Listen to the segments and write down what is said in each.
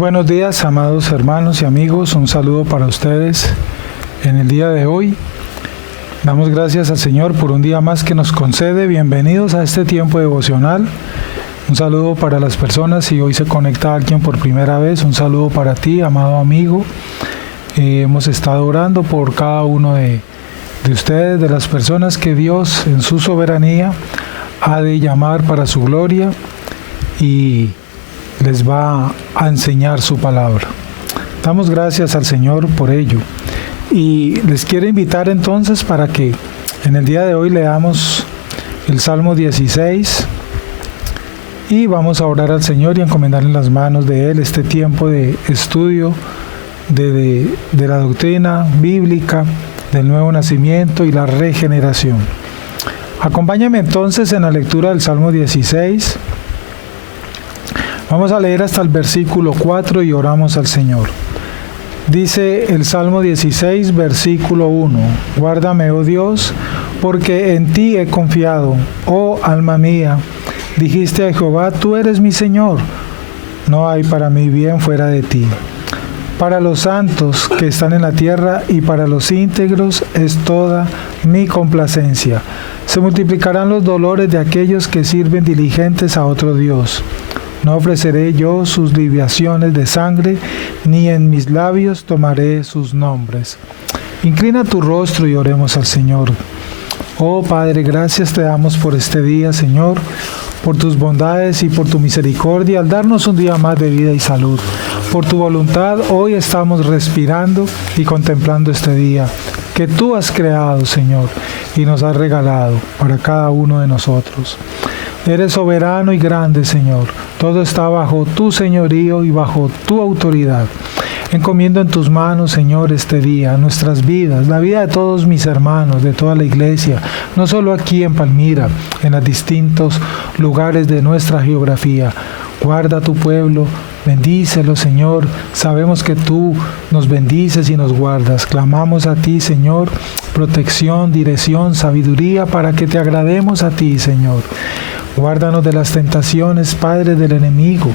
buenos días, amados hermanos y amigos. Un saludo para ustedes en el día de hoy. Damos gracias al Señor por un día más que nos concede. Bienvenidos a este tiempo devocional. Un saludo para las personas, si hoy se conecta alguien por primera vez, un saludo para ti, amado amigo. Hemos estado orando por cada uno de ustedes, de las personas que Dios en su soberanía ha de llamar para su gloria y les va a enseñar su palabra. Damos gracias al Señor por ello. Y les quiero invitar entonces para que en el día de hoy leamos el Salmo 16 y vamos a orar al Señor y encomendar en las manos de Él este tiempo de estudio de la doctrina bíblica, del nuevo nacimiento y la regeneración. Acompáñame entonces en la lectura del Salmo 16. Vamos a leer hasta el versículo 4 y oramos al Señor. Dice el Salmo 16, versículo 1: Guárdame, oh Dios, porque en ti he confiado, oh alma mía. Dijiste a Jehová, tú eres mi Señor, no hay para mí bien fuera de ti. Para los santos que están en la tierra y para los íntegros es toda mi complacencia. Se multiplicarán los dolores de aquellos que sirven diligentes a otro Dios. No ofreceré yo sus libaciones de sangre, ni en mis labios tomaré sus nombres. Inclina tu rostro y oremos al Señor. Oh Padre, gracias te damos por este día, Señor, por tus bondades y por tu misericordia al darnos un día más de vida y salud. Por tu voluntad hoy estamos respirando y contemplando este día que tú has creado, Señor, y nos has regalado para cada uno de nosotros. Eres soberano y grande, Señor. Todo está bajo tu señorío y bajo tu autoridad. Encomiendo en tus manos, Señor, este día, nuestras vidas, la vida de todos mis hermanos, de toda la iglesia, no solo aquí en Palmira, en los distintos lugares de nuestra geografía. Guarda a tu pueblo, bendícelo, Señor. Sabemos que tú nos bendices y nos guardas. Clamamos a ti, Señor, protección, dirección, sabiduría, para que te agrademos a ti, Señor. Guárdanos de las tentaciones, Padre, del enemigo.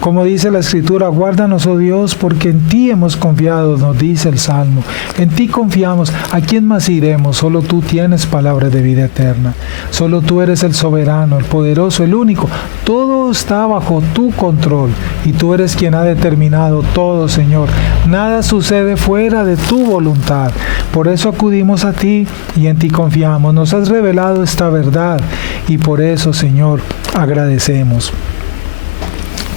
Como dice la Escritura, guárdanos, oh Dios, porque en ti hemos confiado, nos dice el Salmo. En ti confiamos. ¿A quién más iremos? Solo tú tienes palabras de vida eterna. Solo tú eres el soberano, el poderoso, el único. Todo está bajo tu control y tú eres quien ha determinado todo, Señor. Nada sucede fuera de tu voluntad. Por eso acudimos a ti y en ti confiamos. Nos has revelado esta verdad y por eso, Señor, agradecemos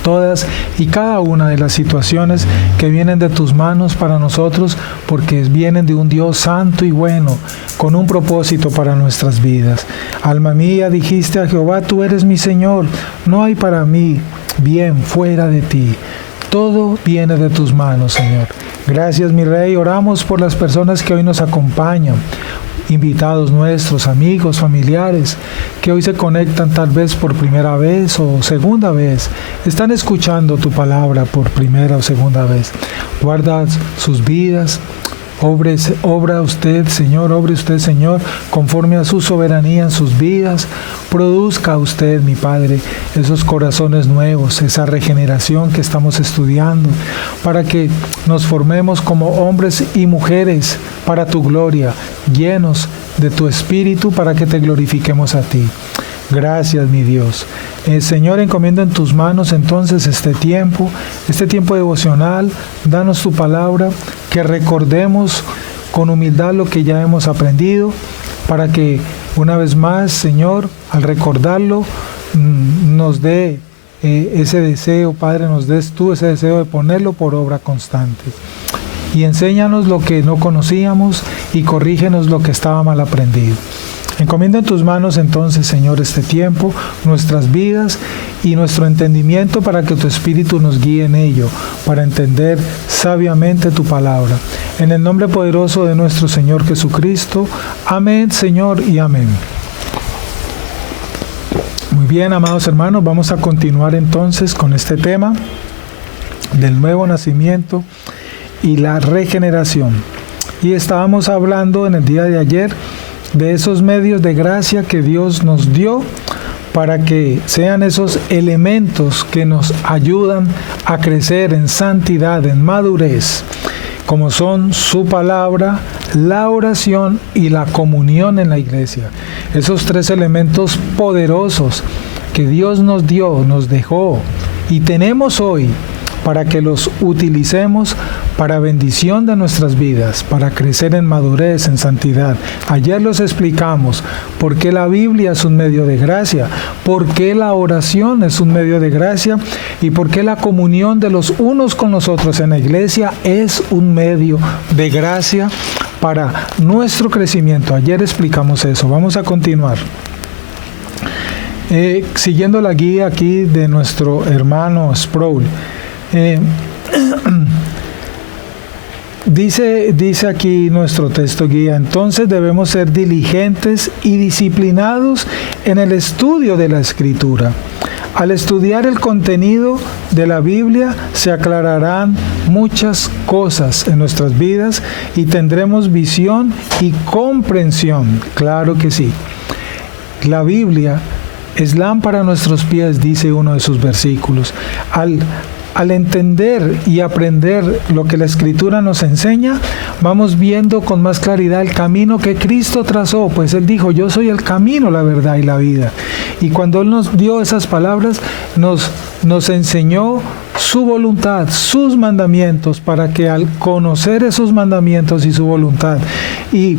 todas y cada una de las situaciones que vienen de tus manos para nosotros, porque vienen de un Dios santo y bueno, con un propósito para nuestras vidas. Alma mía, dijiste a Jehová, tú eres mi Señor, no hay para mí bien fuera de ti. Todo viene de tus manos, Señor. Gracias, mi Rey. Oramos por las personas que hoy nos acompañan, invitados nuestros, amigos, familiares, que hoy se conectan tal vez por primera vez o segunda vez, están escuchando tu palabra por primera o segunda vez. Guarda sus vidas. Obra usted, Señor, conforme a su soberanía en sus vidas. Produzca usted, mi Padre, esos corazones nuevos, esa regeneración que estamos estudiando, para que nos formemos como hombres y mujeres para tu gloria, llenos de tu Espíritu, para que te glorifiquemos a ti. Gracias, mi Dios. Señor, encomiendo en tus manos entonces este tiempo devocional. Danos tu palabra, que recordemos con humildad lo que ya hemos aprendido, para que una vez más, Señor, al recordarlo, nos dé ese deseo, Padre, nos des tú ese deseo de ponerlo por obra constante. Y enséñanos lo que no conocíamos y corrígenos lo que estaba mal aprendido. Encomiendo en tus manos entonces, Señor, este tiempo, nuestras vidas y nuestro entendimiento, para que tu Espíritu nos guíe en ello, para entender sabiamente tu palabra. En el nombre poderoso de nuestro Señor Jesucristo. Amén, Señor, y amén. Muy bien, amados hermanos, vamos a continuar entonces con este tema del nuevo nacimiento y la regeneración. Y estábamos hablando en el día de ayer de esos medios de gracia que Dios nos dio para que sean esos elementos que nos ayudan a crecer en santidad, en madurez, como son su palabra, la oración y la comunión en la iglesia. Esos 3 elementos poderosos que Dios nos dio, nos dejó y tenemos hoy para que los utilicemos para bendición de nuestras vidas, para crecer en madurez, en santidad. Ayer los explicamos por qué la Biblia es un medio de gracia, por qué la oración es un medio de gracia y por qué la comunión de los unos con los otros en la iglesia es un medio de gracia para nuestro crecimiento. Ayer explicamos eso. Vamos a continuar. Siguiendo la guía aquí de nuestro hermano Sproul. Dice aquí nuestro texto guía: entonces debemos ser diligentes y disciplinados en el estudio de la Escritura. Al estudiar el contenido de la Biblia se aclararán muchas cosas en nuestras vidas y tendremos visión y comprensión. Claro que sí. La Biblia es lámpara a nuestros pies, dice uno de sus versículos. Al entender y aprender lo que la Escritura nos enseña, vamos viendo con más claridad el camino que Cristo trazó, pues Él dijo: yo soy el camino, la verdad y la vida. Y cuando Él nos dio esas palabras, nos enseñó su voluntad, sus mandamientos, para que al conocer esos mandamientos y su voluntad y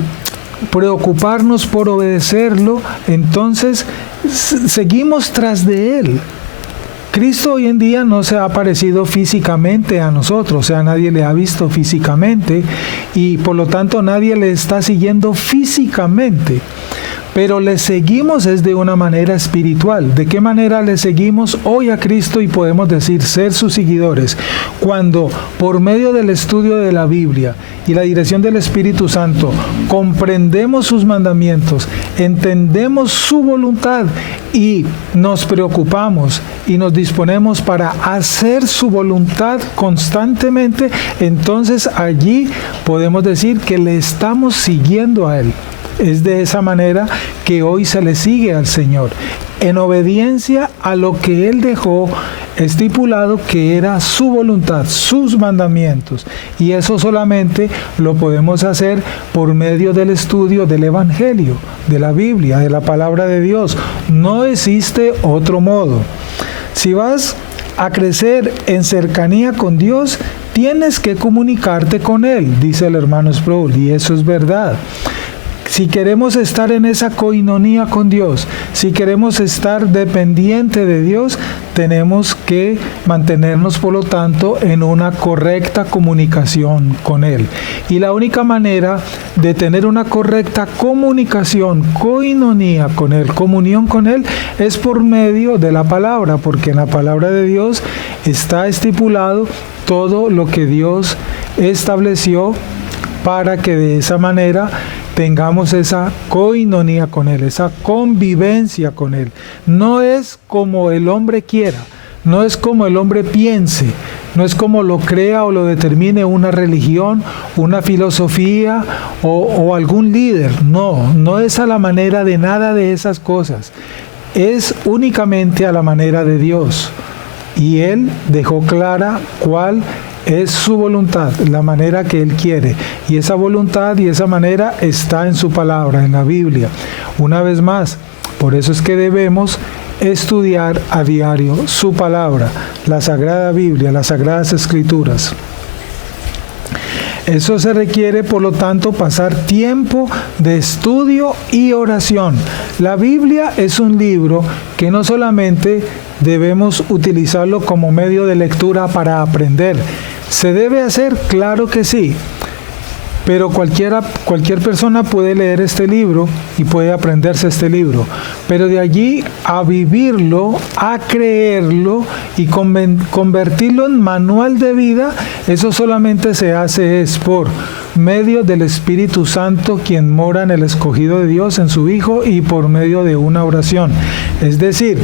preocuparnos por obedecerlo, entonces seguimos tras de Él. Cristo hoy en día no se ha aparecido físicamente a nosotros, o sea, nadie le ha visto físicamente y por lo tanto nadie le está siguiendo físicamente. Pero le seguimos es de una manera espiritual. ¿De qué manera le seguimos hoy a Cristo y podemos decir ser sus seguidores? Cuando por medio del estudio de la Biblia y la dirección del Espíritu Santo comprendemos sus mandamientos, entendemos su voluntad y nos preocupamos y nos disponemos para hacer su voluntad constantemente, entonces allí podemos decir que le estamos siguiendo a Él. Es de esa manera que hoy se le sigue al Señor, en obediencia a lo que Él dejó estipulado que era su voluntad, sus mandamientos. Y eso solamente lo podemos hacer por medio del estudio del Evangelio, de la Biblia, de la palabra de Dios. No existe otro modo. Si vas a crecer en cercanía con Dios, tienes que comunicarte con Él, dice el hermano Sproul, y eso es verdad. Si queremos estar en esa coinonía con Dios, si queremos estar dependiente de Dios, tenemos que mantenernos, por lo tanto, en una correcta comunicación con Él. Y la única manera de tener una correcta comunicación, coinonía con Él, comunión con Él, es por medio de la palabra, porque en la palabra de Dios está estipulado todo lo que Dios estableció para que de esa manera tengamos esa coinonía con Él, esa convivencia con Él. No es como el hombre quiera, no es como el hombre piense, no es como lo crea o lo determine una religión, una filosofía o algún líder. No es a la manera de nada de esas cosas. Es únicamente a la manera de Dios. Y Él dejó clara cuál es su voluntad, la manera que Él quiere. Y esa voluntad y esa manera está en su palabra, en la Biblia. Una vez más, por eso es que debemos estudiar a diario su palabra, la Sagrada Biblia, las Sagradas Escrituras. Eso se requiere, por lo tanto, pasar tiempo de estudio y oración. La Biblia es un libro que no solamente debemos utilizarlo como medio de lectura para aprender. ¿Se debe hacer? Claro que sí. Pero cualquier persona puede leer este libro y puede aprenderse este libro. Pero de allí a vivirlo, a creerlo y convertirlo en manual de vida, eso solamente se hace es por medio del Espíritu Santo, quien mora en el escogido de Dios, en su Hijo, y por medio de una oración. Es decir,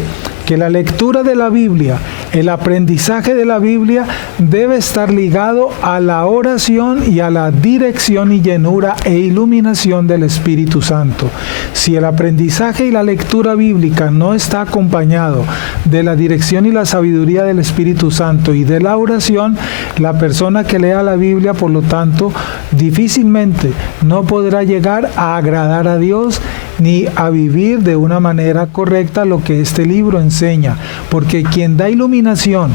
que la lectura de la Biblia, el aprendizaje de la Biblia debe estar ligado a la oración y a la dirección y llenura e iluminación del Espíritu Santo. Si el aprendizaje y la lectura bíblica no está acompañado de la dirección y la sabiduría del Espíritu Santo y de la oración, la persona que lea la Biblia, por lo tanto, difícilmente no podrá llegar a agradar a Dios ni a vivir de una manera correcta lo que este libro enseña, porque quien da iluminación,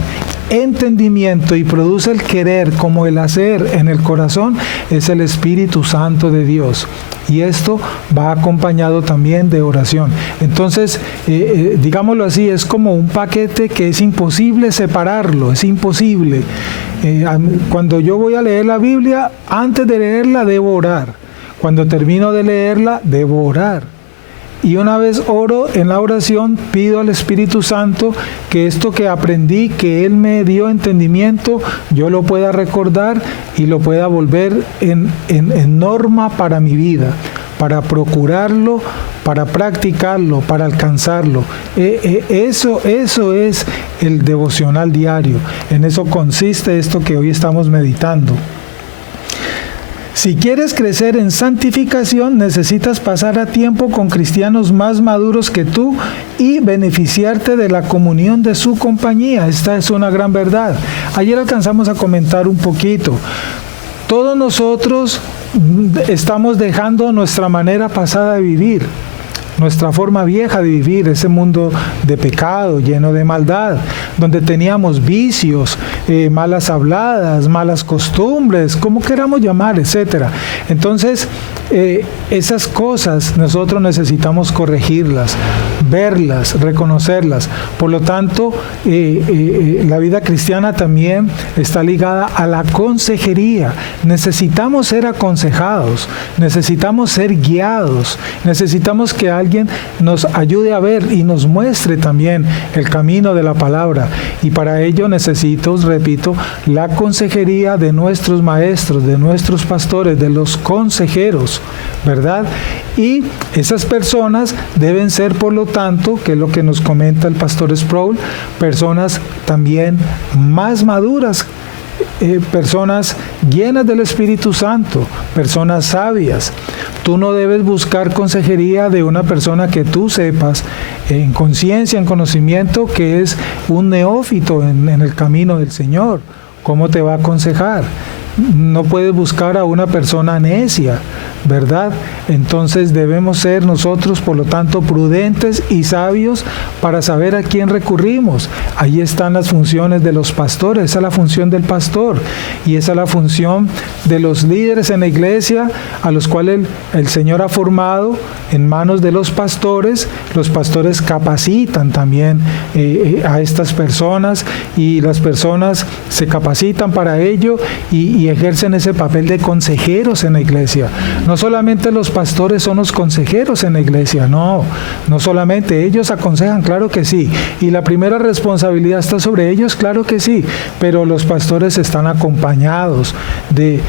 entendimiento y produce el querer como el hacer en el corazón es el Espíritu Santo de Dios. Y esto va acompañado también de oración. Entonces, digámoslo así, es como un paquete que es imposible separarlo, es imposible. Cuando yo voy a leer la Biblia, antes de leerla debo orar. Cuando termino de leerla, debo orar. Y una vez oro en la oración, pido al Espíritu Santo que esto que aprendí, que Él me dio entendimiento, yo lo pueda recordar y lo pueda volver en norma para mi vida, para procurarlo, para practicarlo, para alcanzarlo. Eso es el devocional diario. En eso consiste esto que hoy estamos meditando. Si quieres crecer en santificación, necesitas pasar a tiempo con cristianos más maduros que tú y beneficiarte de la comunión de su compañía. Esta es una gran verdad. Ayer alcanzamos a comentar un poquito. Todos nosotros estamos dejando nuestra manera pasada de vivir, nuestra forma vieja de vivir, ese mundo de pecado, lleno de maldad, donde teníamos vicios, malas habladas, malas costumbres, como queramos llamar, etcétera. Entonces, esas cosas nosotros necesitamos corregirlas, verlas, reconocerlas. Por lo tanto, la vida cristiana también está ligada a la consejería. Necesitamos ser aconsejados, necesitamos ser guiados, necesitamos que alguien nos ayude a ver y nos muestre también el camino de la palabra. Y para ello necesito, repito, la consejería de nuestros maestros, de nuestros pastores, de los consejeros, ¿verdad? Y esas personas deben ser, por lo tanto, que es lo que nos comenta el pastor Sproul, personas también más maduras, personas llenas del Espíritu Santo, personas sabias. Tú no debes buscar consejería de una persona que tú sepas en conciencia, en conocimiento, que es un neófito en el camino del Señor. ¿Cómo te va a aconsejar? No puedes buscar a una persona necia, ¿verdad? Entonces debemos ser nosotros, por lo tanto, prudentes y sabios para saber a quién recurrimos. Ahí están las funciones de los pastores, esa es la función del pastor y esa es la función de los líderes en la iglesia, a los cuales el Señor ha formado en manos de los pastores. Los pastores capacitan también a estas personas y las personas se capacitan para ello y ejercen ese papel de consejeros en la iglesia. No solamente los pastores son los consejeros en la iglesia, no solamente ellos aconsejan, claro que sí, y la primera responsabilidad está sobre ellos, claro que sí, pero los pastores están acompañados de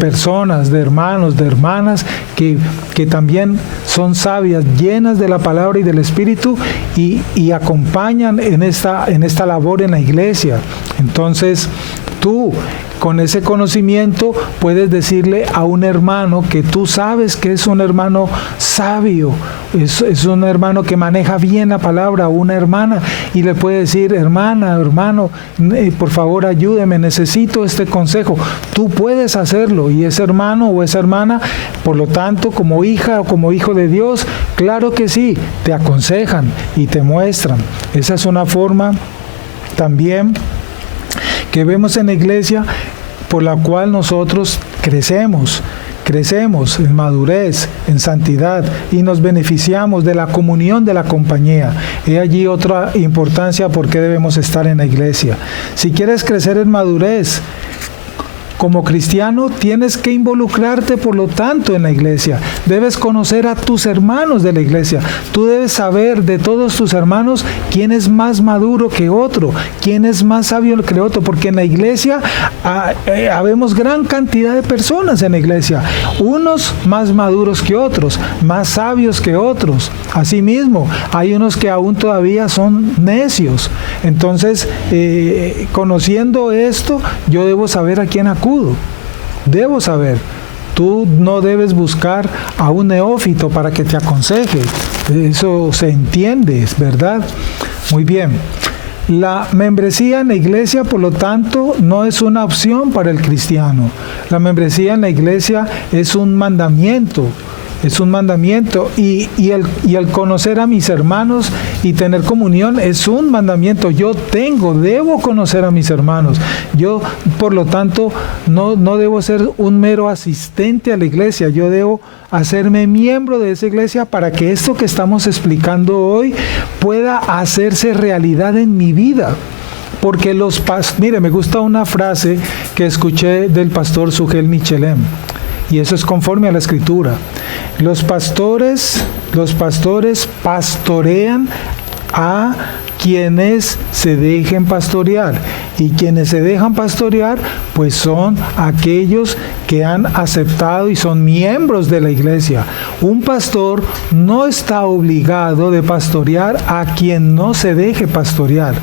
personas, de hermanos, de hermanas que también son sabias, llenas de la palabra y del Espíritu y acompañan en esta labor en la iglesia. Entonces, tú, con ese conocimiento, puedes decirle a un hermano que tú sabes que es un hermano sabio, es un hermano que maneja bien la palabra, o una hermana, y le puede decir: hermana, hermano, por favor ayúdeme, necesito este consejo. Tú puedes hacerlo, y ese hermano o esa hermana, por lo tanto, como hija o como hijo de Dios, claro que sí, te aconsejan y te muestran. Esa es una forma también que vemos en la iglesia por la cual nosotros crecemos en madurez, en santidad y nos beneficiamos de la comunión de la compañía. He allí otra importancia por qué debemos estar en la iglesia. Si quieres crecer en madurez, Como cristiano tienes que involucrarte, por lo tanto, en la iglesia. Debes conocer a tus hermanos de la iglesia. Tú debes saber de todos tus hermanos quién es más maduro que otro, quién es más sabio que otro, porque en la iglesia habemos gran cantidad de personas en la iglesia, unos más maduros que otros, más sabios que otros. Asimismo, hay unos que aún todavía son necios. Entonces, conociendo esto, yo debo saber a quién acudo. Debo saber. Tú no debes buscar a un neófito para que te aconseje. Eso se entiende, ¿verdad? Muy bien. La membresía en la iglesia, por lo tanto, no es una opción para el cristiano. La membresía en la iglesia es un mandamiento. Es un mandamiento y el conocer a mis hermanos y tener comunión es un mandamiento. Debo conocer a mis hermanos. Yo, por lo tanto, no debo ser un mero asistente a la iglesia. Yo debo hacerme miembro de esa iglesia para que esto que estamos explicando hoy pueda hacerse realidad en mi vida. Porque mire, me gusta una frase que escuché del pastor Sugel Michelem. Y eso es conforme a la Escritura. Los pastores pastorean a quienes se dejen pastorear. Y quienes se dejan pastorear, pues son aquellos que han aceptado y son miembros de la iglesia. Un pastor no está obligado de pastorear a quien no se deje pastorear.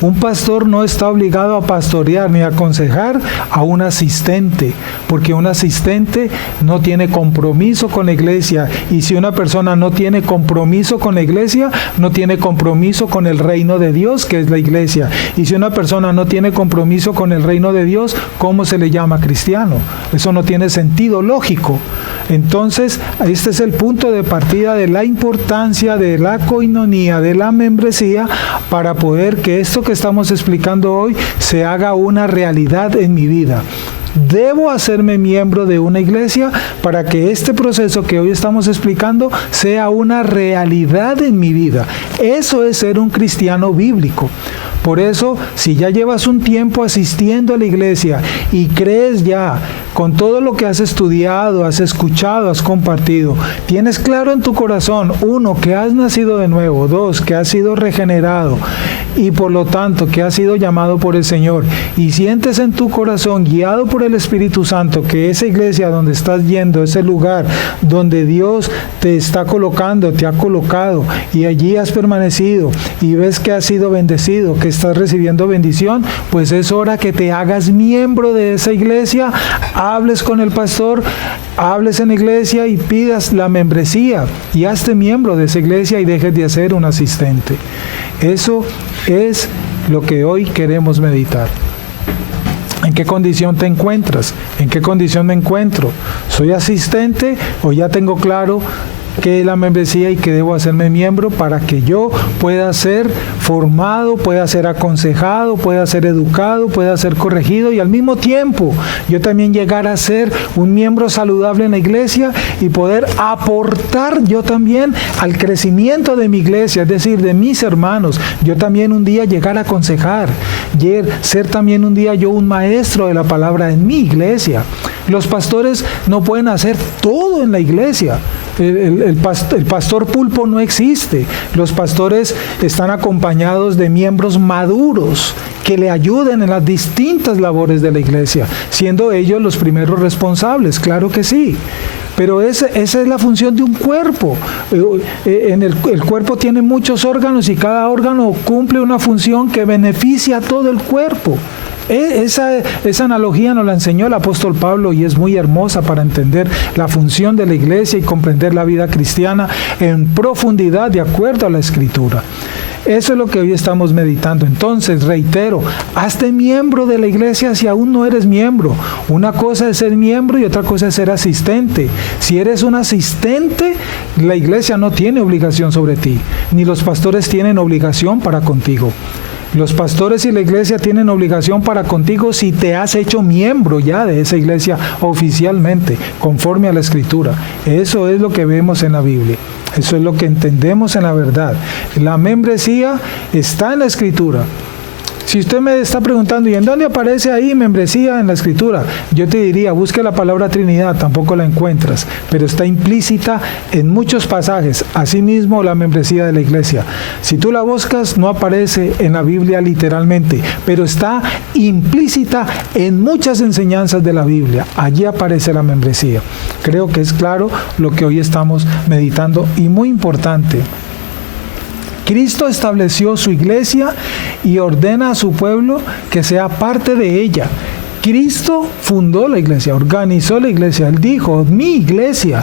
Un pastor no está obligado a pastorear ni a aconsejar a un asistente, porque un asistente no tiene compromiso con la iglesia. Y si una persona no tiene compromiso con la iglesia, no tiene compromiso con el reino de Dios, que es la iglesia. Y si una persona no tiene compromiso con el reino de Dios, ¿cómo se le llama cristiano? Eso no tiene sentido lógico. Entonces, este es el punto de partida de la importancia de la coinonía, de la membresía, para poder que esto que estamos explicando hoy se haga una realidad en mi vida. Debo hacerme miembro de una iglesia para que este proceso que hoy estamos explicando sea una realidad en mi vida. Eso es ser un cristiano bíblico. Por eso, si ya llevas un tiempo asistiendo a la iglesia y crees ya, con todo lo que has estudiado, has escuchado, has compartido, tienes claro en tu corazón, 1, que has nacido de nuevo, 2, que has sido regenerado y por lo tanto que has sido llamado por el Señor, y sientes en tu corazón, guiado por el Espíritu Santo, que esa iglesia donde estás yendo, ese lugar donde Dios te está colocando, te ha colocado y allí has permanecido y ves que has sido bendecido, que estás recibiendo bendición, pues es hora que te hagas miembro de esa iglesia, hables con el pastor, hables en la iglesia y pidas la membresía y hazte miembro de esa iglesia y dejes de ser un asistente. Eso es lo que hoy queremos meditar. ¿En qué condición te encuentras? ¿En qué condición me encuentro? ¿Soy asistente o ya tengo claro qué es la membresía y que debo hacerme miembro para que yo pueda ser formado, pueda ser aconsejado, pueda ser educado, pueda ser corregido y al mismo tiempo yo también llegar a ser un miembro saludable en la iglesia y poder aportar yo también al crecimiento de mi iglesia, es decir, de mis hermanos? Yo también un día llegar a aconsejar, ser también un día yo un maestro de la palabra en mi iglesia. Los pastores no pueden hacer todo en la iglesia. El pastor pulpo no existe. Los pastores están acompañados de miembros maduros que le ayuden en las distintas labores de la iglesia, siendo ellos los primeros responsables, claro que sí. Pero esa es la función de un cuerpo. El cuerpo tiene muchos órganos y cada órgano cumple una función que beneficia a todo el cuerpo. Esa analogía nos la enseñó el apóstol Pablo y es muy hermosa para entender la función de la iglesia y comprender la vida cristiana en profundidad de acuerdo a la Escritura. Eso es lo que hoy estamos meditando. Entonces, reitero, hazte miembro de la iglesia si aún no eres miembro. Una cosa es ser miembro y otra cosa es ser asistente. Si eres un asistente, la iglesia no tiene obligación sobre ti, ni los pastores tienen obligación para contigo. Los pastores y la iglesia tienen obligación para contigo si te has hecho miembro ya de esa iglesia oficialmente, conforme a la Escritura. Eso es lo que vemos en la Biblia. Eso es lo que entendemos en la verdad. La membresía está en la Escritura. Si usted me está preguntando, ¿y en dónde aparece ahí membresía en la Escritura? Yo te diría, busque la palabra Trinidad, tampoco la encuentras, pero está implícita en muchos pasajes. Asimismo, la membresía de la iglesia. Si tú la buscas, no aparece en la Biblia literalmente, pero está implícita en muchas enseñanzas de la Biblia. Allí aparece la membresía. Creo que es claro lo que hoy estamos meditando y muy importante. Cristo estableció su iglesia y ordena a su pueblo que sea parte de ella. Cristo fundó la iglesia, organizó la iglesia. Él dijo, mi iglesia,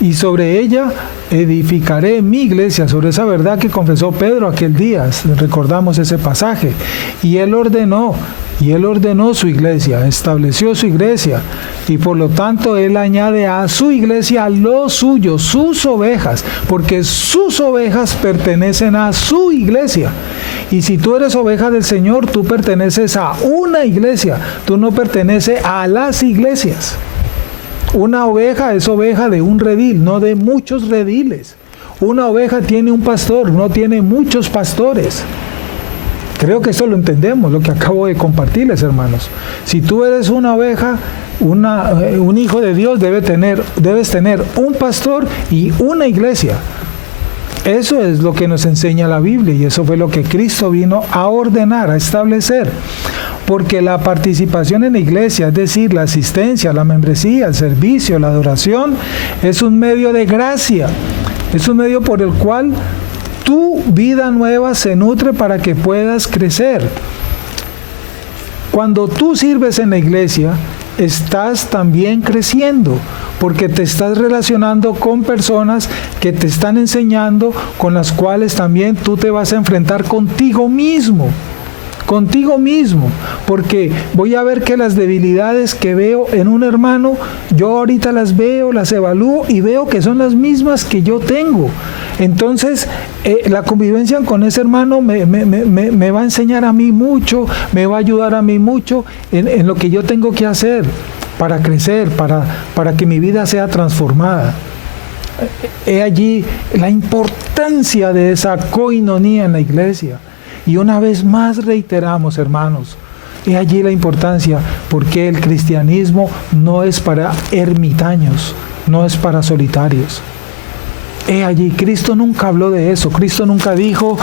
y sobre ella edificaré mi iglesia, sobre esa verdad que confesó Pedro aquel día. Recordamos ese pasaje. Y Él ordenó su iglesia, estableció su iglesia, y por lo tanto Él añade a su iglesia los suyos, sus ovejas, porque sus ovejas pertenecen a su iglesia. Y si tú eres oveja del Señor, tú perteneces a una iglesia, tú no perteneces a las iglesias. Una oveja es oveja de un redil, no de muchos rediles. Una oveja tiene un pastor, no tiene muchos pastores. Creo que eso lo entendemos, lo que acabo de compartirles, hermanos. Si tú eres una oveja, un hijo de Dios, debes tener un pastor y una iglesia. Eso es lo que nos enseña la Biblia y eso fue lo que Cristo vino a ordenar, a establecer. Porque la participación en la iglesia, es decir, la asistencia, la membresía, el servicio, la adoración, es un medio de gracia. Es un medio por el cual tu vida nueva se nutre para que puedas crecer. Cuando tú sirves en la iglesia, estás también creciendo, porque te estás relacionando con personas que te están enseñando, con las cuales también tú te vas a enfrentar contigo mismo, porque voy a ver que las debilidades que veo en un hermano, yo ahorita las veo, las evalúo y veo que son las mismas que yo tengo. Entonces, la convivencia con ese hermano me va a enseñar a mí mucho, me va a ayudar a mí mucho en lo que yo tengo que hacer para crecer, para que mi vida sea transformada. He allí la importancia de esa coinonía en la iglesia. Y una vez más reiteramos, hermanos, he allí la importancia, porque el cristianismo no es para ermitaños, no es para solitarios. He allí, Cristo nunca habló de eso. Cristo nunca dijo,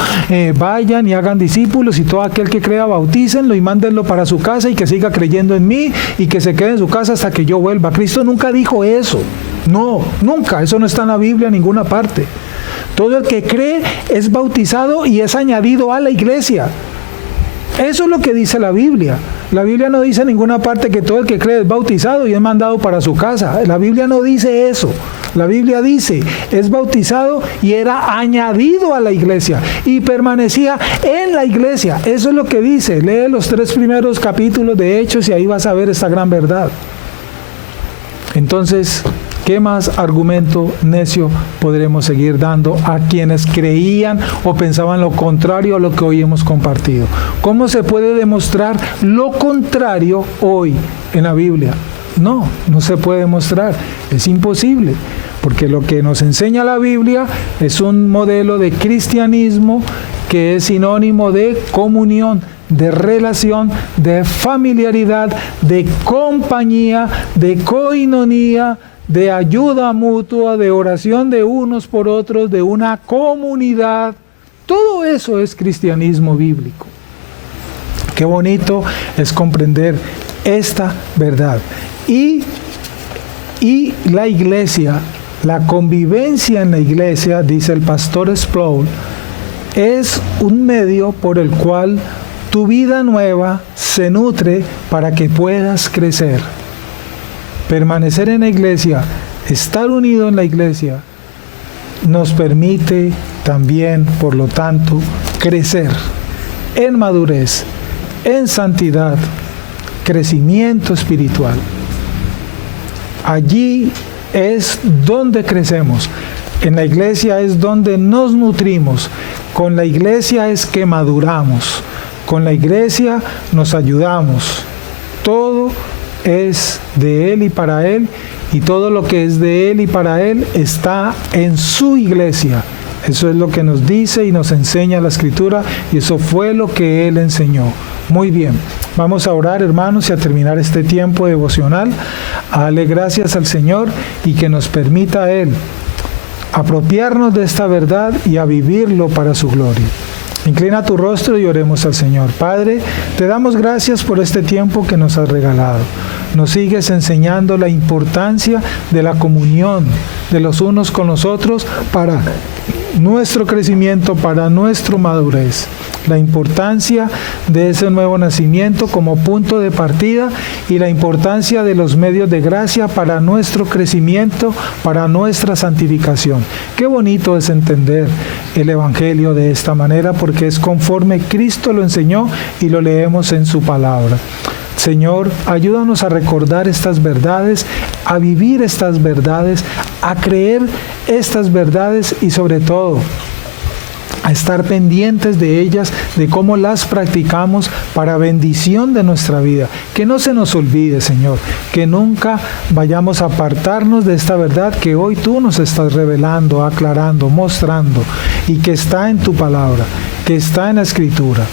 vayan y hagan discípulos y todo aquel que crea bautícenlo y mándenlo para su casa y que siga creyendo en mí y que se quede en su casa hasta que yo vuelva. Cristo nunca dijo eso. No, nunca. Eso no está en la Biblia en ninguna parte. Todo el que cree es bautizado y es añadido a la iglesia. Eso es lo que dice la Biblia. La Biblia no dice en ninguna parte que todo el que cree es bautizado y es mandado para su casa. La Biblia no dice eso. La Biblia dice, es bautizado y era añadido a la iglesia y permanecía en la iglesia. Eso es lo que dice. Lee los 3 primeros capítulos de Hechos y ahí vas a ver esta gran verdad. Entonces, ¿qué más argumento necio podremos seguir dando a quienes creían o pensaban lo contrario a lo que hoy hemos compartido? ¿Cómo se puede demostrar lo contrario hoy en la Biblia? No se puede demostrar. Es imposible, porque lo que nos enseña la Biblia es un modelo de cristianismo que es sinónimo de comunión, de relación, de familiaridad, de compañía, de coinonía, de ayuda mutua, de oración de unos por otros, de una comunidad. Todo eso es cristianismo bíblico. Qué bonito es comprender esta verdad. Y la iglesia, la convivencia en la iglesia, dice el pastor Sproul, es un medio por el cual tu vida nueva se nutre para que puedas crecer. Permanecer en la iglesia, estar unido en la iglesia, nos permite también, por lo tanto, crecer en madurez, en santidad, crecimiento espiritual. Allí es donde crecemos. En la iglesia es donde nos nutrimos. Con la iglesia es que maduramos. Con la iglesia nos ayudamos. Todo es de Él y para Él, y todo lo que es de Él y para Él está en su iglesia. Eso es lo que nos dice y nos enseña la Escritura, y eso fue lo que Él enseñó. Muy bien, vamos a orar, hermanos, y a terminar este tiempo devocional, a darle gracias al Señor y que nos permita a Él apropiarnos de esta verdad y a vivirlo para su gloria. Inclina tu rostro y oremos al Señor. Padre, te damos gracias por este tiempo que nos has regalado. Nos sigues enseñando la importancia de la comunión de los unos con los otros para nuestro crecimiento, para nuestra madurez. La importancia de ese nuevo nacimiento como punto de partida y la importancia de los medios de gracia para nuestro crecimiento, para nuestra santificación. Qué bonito es entender el Evangelio de esta manera porque es conforme Cristo lo enseñó y lo leemos en su palabra. Señor, ayúdanos a recordar estas verdades, a vivir estas verdades, a creer estas verdades y sobre todo a estar pendientes de ellas, de cómo las practicamos para bendición de nuestra vida. Que no se nos olvide, Señor, que nunca vayamos a apartarnos de esta verdad que hoy tú nos estás revelando, aclarando, mostrando y que está en tu palabra, que está en la Escritura.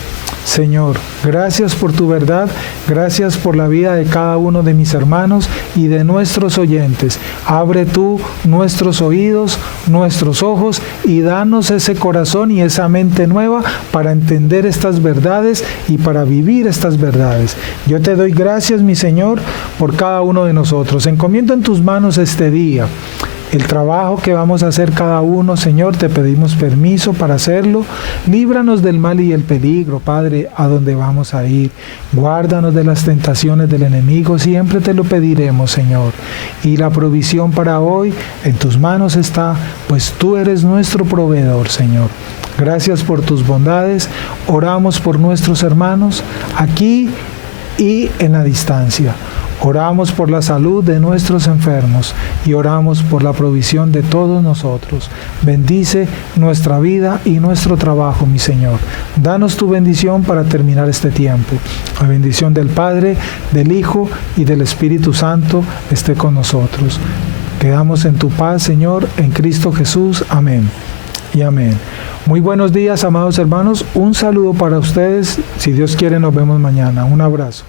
Señor, gracias por tu verdad, gracias por la vida de cada uno de mis hermanos y de nuestros oyentes. Abre tú nuestros oídos, nuestros ojos y danos ese corazón y esa mente nueva para entender estas verdades y para vivir estas verdades. Yo te doy gracias, mi Señor, por cada uno de nosotros. Encomiendo en tus manos este día. El trabajo que vamos a hacer cada uno, Señor, te pedimos permiso para hacerlo. Líbranos del mal y el peligro, Padre, a donde vamos a ir. Guárdanos de las tentaciones del enemigo, siempre te lo pediremos, Señor. Y la provisión para hoy en tus manos está, pues tú eres nuestro proveedor, Señor. Gracias por tus bondades. Oramos por nuestros hermanos aquí y en la distancia. Oramos por la salud de nuestros enfermos y oramos por la provisión de todos nosotros. Bendice nuestra vida y nuestro trabajo, mi Señor. Danos tu bendición para terminar este tiempo. La bendición del Padre, del Hijo y del Espíritu Santo esté con nosotros. Quedamos en tu paz, Señor, en Cristo Jesús. Amén y amén. Muy buenos días, amados hermanos. Un saludo para ustedes. Si Dios quiere, nos vemos mañana. Un abrazo.